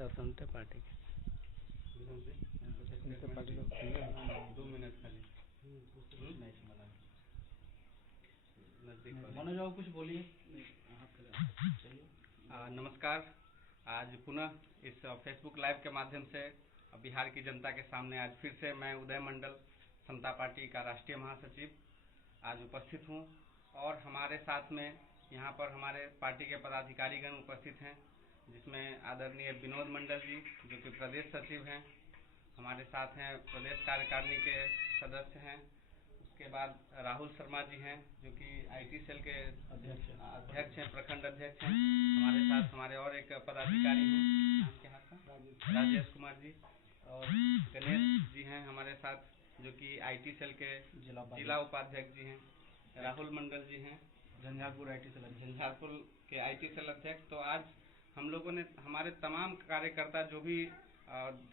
समता party के 2 minute खाली मनोज बाबू कुछ बोलिए। नमस्कार। आज पुनः इस फेसबुक लाइव के माध्यम से बिहार की जनता के सामने आज फिर से मैं उदय मंडल समता पार्टी का राष्ट्रीय महासचिव आज उपस्थित हूं और हमारे साथ में यहां पर हमारे पार्टी के पदाधिकारीगण उपस्थित हैं, जिसमें आदरणीय विनोद मंडल जी जो कि प्रदेश सचिव हैं, हमारे साथ हैं प्रदेश कार्यकारिणी के सदस्य हैं, उसके बाद राहुल शर्मा जी हैं जो कि आईटी सेल के अध्यक्ष हैं, प्रखंड अध्यक्ष हैं, हमारे साथ हमारे और एक पदाधिकारी हैं, नाम क्या है आपका? राजेश कुमार जी, और गणेश जी हैं हमारे साथ जो कि आईटी सेल के जिला उपाध्यक्ष जी हैं, राहुल मंडल जी हैं झंझारपुर आईटी सेल झंझारपुर के आईटी सेल अध्यक्ष। तो आज हम लोगों ने हमारे तमाम कार्यकर्ता जो भी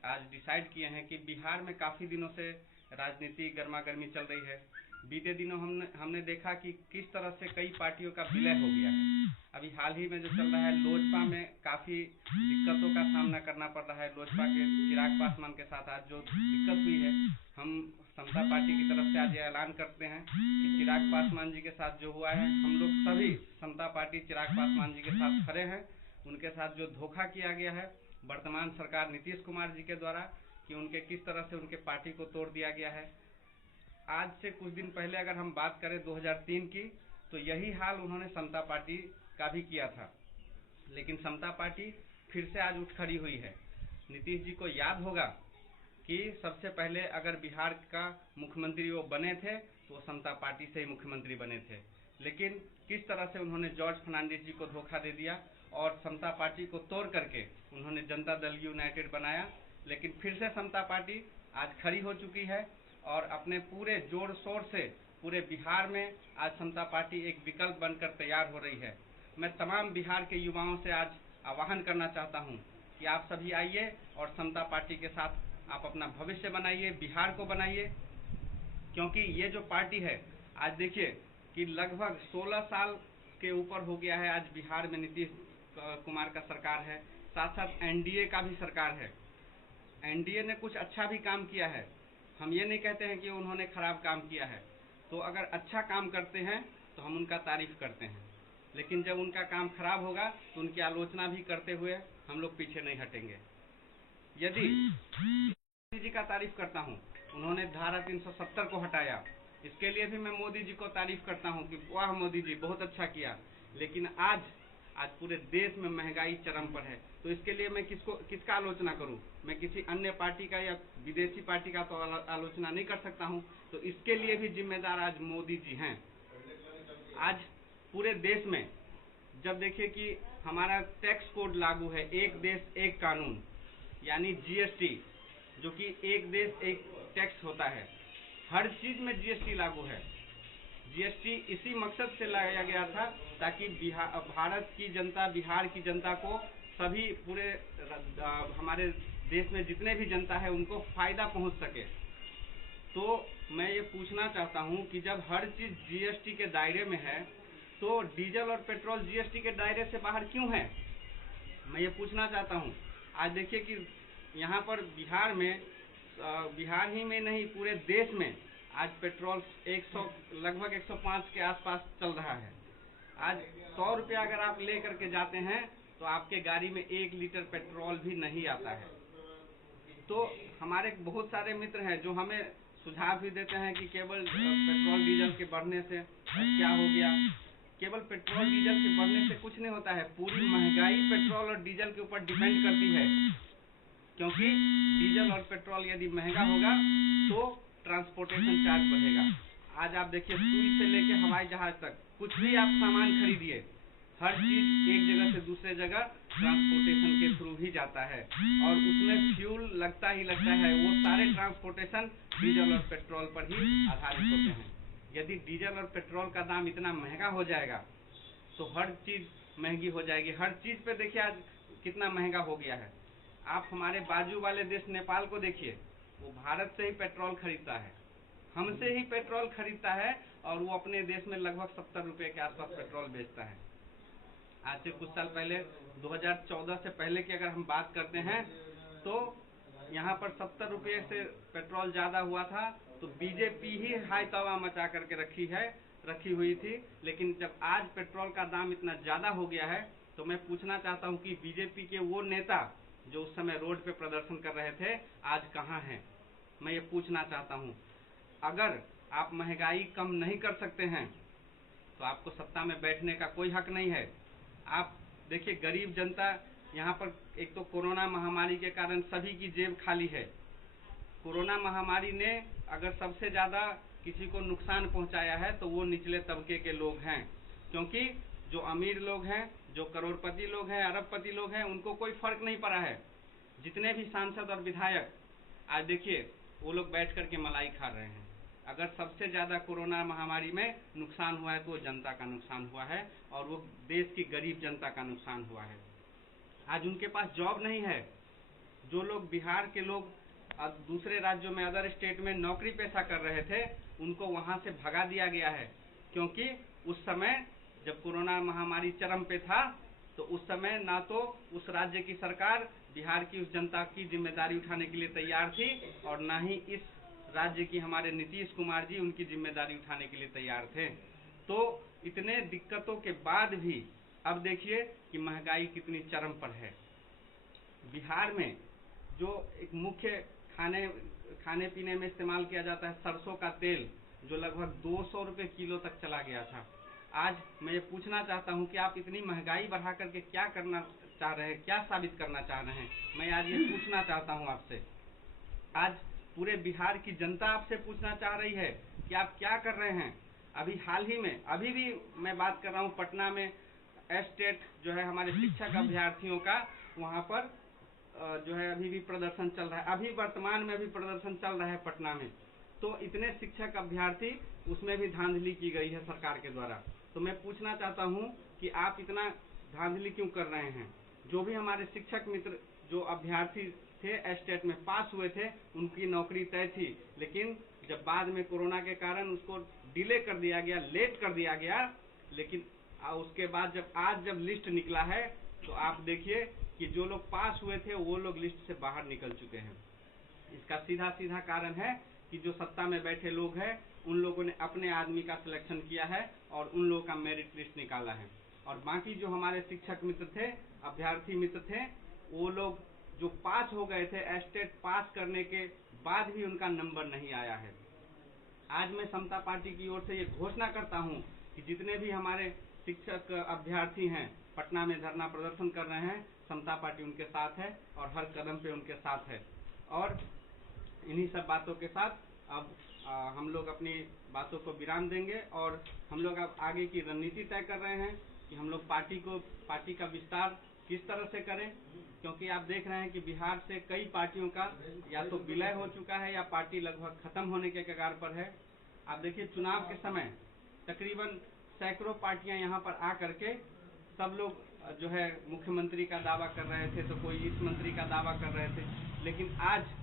आज डिसाइड किए हैं कि बिहार में काफ़ी दिनों से राजनीति गर्मा गर्मी चल रही है। बीते दिनों हमने देखा कि किस तरह से कई पार्टियों का विलय हो गया है। अभी हाल ही में जो चल रहा है, लोजपा में काफ़ी दिक्कतों का सामना करना पड़ रहा है। लोजपा के चिराग पासवान के साथ आज जो दिक्कत हुई है, हम समता पार्टी की तरफ से आज ये ऐलान करते हैं कि चिराग पासवान जी के साथ जो हुआ है, हम लोग सभी समता पार्टी चिराग पासवान जी के साथ खड़े हैं। उनके साथ जो धोखा किया गया है वर्तमान सरकार नीतीश कुमार जी के द्वारा, कि उनके किस तरह से उनके पार्टी को तोड़ दिया गया है। आज से कुछ दिन पहले अगर हम बात करें 2003 की, तो यही हाल उन्होंने समता पार्टी का भी किया था, लेकिन समता पार्टी फिर से आज उठ खड़ी हुई है। नीतीश जी को याद होगा कि सबसे पहले अगर बिहार का मुख्यमंत्री वो बने थे तो वो समता पार्टी से ही मुख्यमंत्री बने थे, लेकिन किस तरह से उन्होंने जॉर्ज फर्नांडिस जी को धोखा दे दिया और समता पार्टी को तोड़ करके उन्होंने जनता दल यूनाइटेड बनाया। लेकिन फिर से समता पार्टी आज खड़ी हो चुकी है और अपने पूरे जोर शोर से पूरे बिहार में आज समता पार्टी एक विकल्प बनकर तैयार हो रही है। मैं तमाम बिहार के युवाओं से आज आह्वान करना चाहता हूं कि आप सभी आइए और समता पार्टी के साथ आप अपना भविष्य बनाइए, बिहार को बनाइए, क्योंकि ये जो पार्टी है आज देखिए कि लगभग 16 साल के ऊपर हो गया है आज बिहार में नीतीश कुमार का सरकार है, साथ साथ एनडीए का भी सरकार है। एनडीए ने कुछ अच्छा भी काम किया है, हम ये नहीं कहते हैं कि उन्होंने खराब काम किया है। तो अगर अच्छा काम करते हैं तो हम उनका तारीफ करते हैं, लेकिन जब उनका काम खराब होगा तो उनकी आलोचना भी करते हुए हम लोग पीछे नहीं हटेंगे। यदि मोदी जी का तारीफ करता हूँ, उन्होंने धारा 370 को हटाया, इसके लिए भी मैं मोदी जी को तारीफ करता हूँ कि वाह मोदी जी बहुत अच्छा किया। लेकिन आज पूरे देश में महंगाई चरम पर है, तो इसके लिए मैं किसका आलोचना करूं? मैं किसी अन्य पार्टी का या विदेशी पार्टी का तो आलोचना नहीं कर सकता हूं। तो इसके लिए भी जिम्मेदार आज मोदी जी हैं। आज पूरे देश में जब देखिए कि हमारा टैक्स कोड लागू है, एक देश एक कानून, यानी जीएसटी, जो कि एक देश एक टैक्स होता है, हर चीज में जीएसटी लागू है। जीएसटी इसी मकसद से लाया गया था ताकि भारत की जनता, बिहार की जनता को, सभी पूरे हमारे देश में जितने भी जनता है उनको फायदा पहुंच सके। तो मैं ये पूछना चाहता हूं कि जब हर चीज जीएसटी के दायरे में है तो डीजल और पेट्रोल जीएसटी के दायरे से बाहर क्यों है? मैं ये पूछना चाहता हूं। आज देखिए कि यहाँ पर बिहार में, बिहार ही में नहीं पूरे देश में आज पेट्रोल लगभग 105 के आसपास चल रहा है। आज 100 रुपया अगर आप ले करके जाते हैं तो आपके गाड़ी में 1 लीटर पेट्रोल भी नहीं आता है। तो हमारे बहुत सारे मित्र हैं जो हमें सुझाव भी देते हैं कि केवल पेट्रोल डीजल के बढ़ने से क्या हो गया। केवल पेट्रोल डीजल के बढ़ने से कुछ नहीं होता है, पूरी महंगाई पेट्रोल और डीजल के ऊपर डिपेंड करती है, क्योंकि डीजल और पेट्रोल यदि महंगा होगा तो ट्रांसपोर्टेशन चार्ज बढ़ेगा। आज आप देखिए सुई से लेके हवाई जहाज तक कुछ भी आप सामान खरीदिए, हर चीज एक जगह से दूसरे जगह ट्रांसपोर्टेशन के थ्रू ही जाता है और उसमें फ्यूल लगता ही लगता है। वो सारे ट्रांसपोर्टेशन डीजल और पेट्रोल पर ही आधारित होते हैं। यदि डीजल और पेट्रोल का दाम इतना महंगा हो जाएगा तो हर चीज महंगी हो जाएगी। हर चीज पे देखिए आज कितना महंगा हो गया है। आप हमारे बाजू वाले देश नेपाल को देखिए, वो भारत से ही पेट्रोल खरीदता है, हमसे ही पेट्रोल खरीदता है और वो अपने देश में लगभग 70 रुपए के आसपास पेट्रोल बेचता है। आज से कुछ साल पहले 2014 से पहले की अगर हम बात करते हैं तो यहाँ पर 70 रुपये से पेट्रोल ज्यादा हुआ था, तो बीजेपी ही हाई तवा मचा करके रखी हुई थी। लेकिन जब आज पेट्रोल का दाम इतना ज्यादा हो गया है तो मैं पूछना चाहता हूँ कि बीजेपी के वो नेता जो उस समय रोड पे प्रदर्शन कर रहे थे आज कहाँ हैं? मैं ये पूछना चाहता हूँ। अगर आप महंगाई कम नहीं कर सकते हैं तो आपको सत्ता में बैठने का कोई हक नहीं है। आप देखिए, गरीब जनता यहाँ पर, एक तो कोरोना महामारी के कारण सभी की जेब खाली है। कोरोना महामारी ने अगर सबसे ज्यादा किसी को नुकसान पहुंचाया है तो वो निचले तबके के लोग हैं, क्योंकि जो अमीर लोग हैं, जो करोड़पति लोग हैं, अरबपति लोग हैं, उनको कोई फर्क नहीं पड़ा है। जितने भी सांसद और विधायक आज देखिए वो लोग बैठ करके मलाई खा रहे हैं। अगर सबसे ज्यादा कोरोना महामारी में नुकसान हुआ है तो वो जनता का नुकसान हुआ है और वो देश की गरीब जनता का नुकसान हुआ है। आज उनके पास जॉब नहीं है। जो लोग बिहार के लोग दूसरे राज्यों में, अदर स्टेट में नौकरी पेशा कर रहे थे, उनको वहां से भगा दिया गया है, क्योंकि उस समय जब कोरोना महामारी चरम पे था तो उस समय ना तो उस राज्य की सरकार बिहार की उस जनता की जिम्मेदारी उठाने के लिए तैयार थी और ना ही इस राज्य की हमारे नीतीश कुमार जी उनकी जिम्मेदारी उठाने के लिए तैयार थे। तो इतने दिक्कतों के बाद भी अब देखिए कि महंगाई कितनी चरम पर है। बिहार में जो एक मुख्य खाने पीने में इस्तेमाल किया जाता है सरसों का तेल, जो लगभग 200 रुपए किलो तक चला गया था। आज मैं ये पूछना चाहता हूँ कि आप इतनी महंगाई बढ़ा करके क्या करना चाह रहे हैं, क्या साबित करना चाह रहे हैं? मैं आज ये पूछना चाहता हूँ आपसे। आज पूरे बिहार की जनता आपसे पूछना चाह रही है कि आप क्या कर रहे हैं। अभी हाल ही में, अभी भी मैं बात कर रहा हूँ पटना में एस्टेट जो है हमारे शिक्षक अभ्यर्थियों का, वहाँ पर जो है अभी भी प्रदर्शन चल रहा है। अभी वर्तमान में भी प्रदर्शन चल रहा है पटना में। तो इतने शिक्षक अभ्यर्थी, उसमें भी धांधली की गई है सरकार के द्वारा। तो मैं पूछना चाहता हूँ कि आप इतना धांधली क्यों कर रहे हैं? जो भी हमारे शिक्षक मित्र जो अभ्यर्थी थे, एस्टेट में पास हुए थे, उनकी नौकरी तय थी, लेकिन जब बाद में कोरोना के कारण उसको डिले कर दिया गया, लेट कर दिया गया, लेकिन उसके बाद जब लिस्ट निकला है तो आप देखिए कि जो लोग पास हुए थे वो लोग लिस्ट से बाहर निकल चुके हैं। इसका सीधा कारण है कि जो सत्ता में बैठे लोग हैं उन लोगों ने अपने आदमी का सिलेक्शन किया है और उन लोगों का मेरिट लिस्ट निकाला है, और बाकी जो हमारे शिक्षक मित्र थे, अभ्यर्थी मित्र थे, वो लोग जो पास हो गए थे, एस्टेट पास करने के बाद भी उनका नंबर नहीं आया है। आज मैं समता पार्टी की ओर से ये घोषणा करता हूँ कि जितने भी हमारे शिक्षक अभ्यर्थी हैं पटना में धरना प्रदर्शन कर रहे हैं, समता पार्टी उनके साथ है और हर कदम पे उनके साथ है। और इन्हीं सब बातों के साथ अब हम लोग अपनी बातों को विराम देंगे और हम लोग अब आगे की रणनीति तय कर रहे हैं कि हम लोग पार्टी का विस्तार किस तरह से करें, क्योंकि आप देख रहे हैं कि बिहार से कई पार्टियों का या तो विलय हो चुका है या पार्टी लगभग खत्म होने के कगार पर है। आप देखिए चुनाव के समय तकरीबन सैकड़ों पार्टियां यहाँ पर आ करके सब लोग जो है मुख्यमंत्री का दावा कर रहे थे, तो कोई इस मंत्री का दावा कर रहे थे, लेकिन आज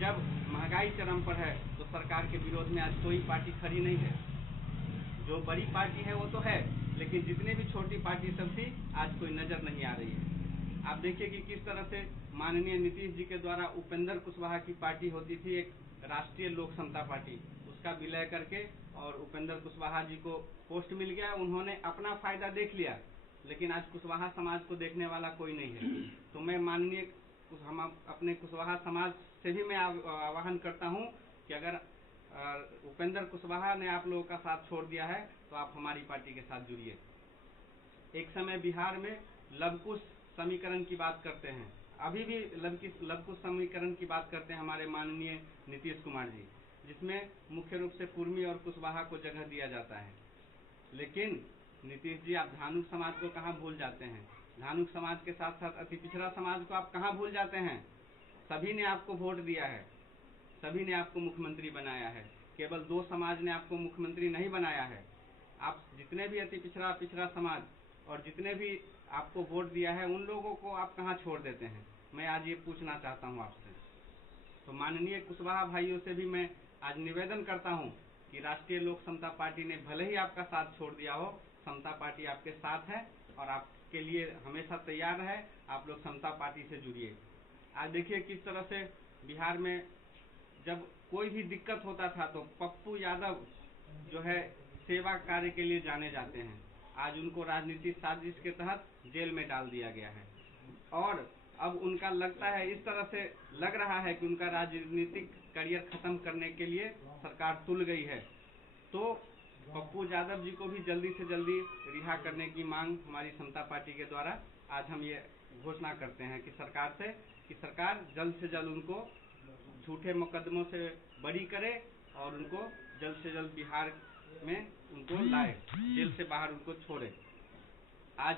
जब महंगाई चरम पर है तो सरकार के विरोध में आज कोई पार्टी खड़ी नहीं है। जो बड़ी पार्टी है वो तो है, लेकिन जितने भी छोटी पार्टी सब थी आज कोई नजर नहीं आ रही है। आप देखिए कि किस तरह से माननीय नीतीश जी के द्वारा उपेंद्र कुशवाहा की पार्टी होती थी, एक राष्ट्रीय लोक समता पार्टी, उसका विलय करके और उपेंद्र कुशवाहा जी को पोस्ट मिल गया। उन्होंने अपना फायदा देख लिया, लेकिन आज कुशवाहा समाज को देखने वाला कोई नहीं है। तो मैं माननीय हम अपने कुशवाहा समाज से भी मैं आह्वान करता हूं कि अगर उपेंद्र कुशवाहा ने आप लोगों का साथ छोड़ दिया है तो आप हमारी पार्टी के साथ जुड़िए। एक समय बिहार में लवकुश समीकरण की बात करते हैं, अभी भी लवकुश समीकरण की बात करते हैं हमारे माननीय नीतीश कुमार जी, जिसमें मुख्य रूप से कुर्मी और कुशवाहा को जगह दिया जाता है। लेकिन नीतीश जी, आप धानुक समाज को कहाँ भूल जाते हैं? धानुक समाज के साथ साथ अति पिछड़ा समाज को आप कहाँ भूल जाते हैं? सभी ने आपको वोट दिया है, सभी ने आपको मुख्यमंत्री बनाया है, केवल 2 समाज ने आपको मुख्यमंत्री नहीं बनाया है। आप जितने भी अति पिछड़ा समाज और जितने भी आपको वोट दिया है उन लोगों को आप कहाँ छोड़ देते हैं? मैं आज ये पूछना चाहता हूँ आपसे। तो माननीय कुशवाहा भाइयों से भी मैं आज निवेदन करता हूँ कि राष्ट्रीय लोक समता पार्टी ने भले ही आपका साथ छोड़ दिया हो, समता पार्टी आपके साथ है और आप के लिए हमेशा तैयार रहे। आप लोग समता पार्टी से जुड़िए। आज देखिए किस तरह से बिहार में जब कोई भी दिक्कत होता था तो पप्पू यादव जो है सेवा कार्य के लिए जाने जाते हैं। आज उनको राजनीतिक साजिश के तहत जेल में डाल दिया गया है और अब उनका लगता है, इस तरह से लग रहा है कि उनका राजनीतिक करियर खत्म करने के लिए सरकार तुल गई है। तो पप्पू यादव जी को भी जल्दी से जल्दी रिहा करने की मांग हमारी समता पार्टी के द्वारा आज हम ये घोषणा करते हैं कि सरकार से कि सरकार जल्द से जल्द उनको झूठे मुकदमों से बरी करे और उनको जल्द से जल्द बिहार में उनको लाए, जेल से बाहर उनको छोड़े। आज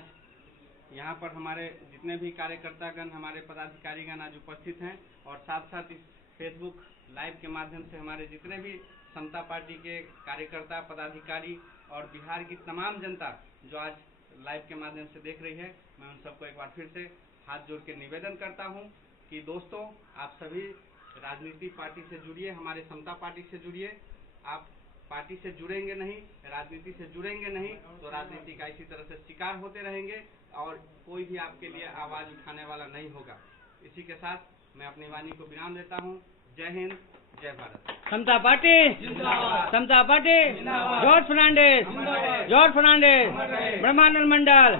यहाँ पर हमारे जितने भी कार्यकर्तागण, हमारे पदाधिकारीगण आज उपस्थित हैं और साथ साथ इस फेसबुक लाइव के माध्यम से हमारे जितने भी समता पार्टी के कार्यकर्ता, पदाधिकारी और बिहार की तमाम जनता जो आज लाइव के माध्यम से देख रही है, मैं उन सबको एक बार फिर से हाथ जोड़ के निवेदन करता हूं कि दोस्तों आप सभी राजनीति पार्टी से जुड़िए, हमारे समता पार्टी से जुड़िए। आप पार्टी से जुड़ेंगे नहीं, राजनीति से जुड़ेंगे नहीं तो राजनीति का इसी तरह से शिकार होते रहेंगे और कोई भी आपके लिए आवाज उठाने वाला नहीं होगा। इसी के साथ मैं अपनी वाणी को विराम देता हूं। जय हिंद, जय भारत। समता पार्टी जिंदाबाद, समता पार्टी जिंदाबाद। जॉर्ज फर्नांडिस जिंदाबाद, जॉर्ज फर्नांडिस, ब्रह्मानंद मंडल,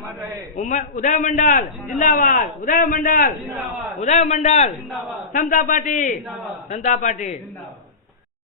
उदय मंडल जिंदाबाद, उदय मंडल जिंदाबाद, उदय मंडल, समता पार्टी, समता पार्टी।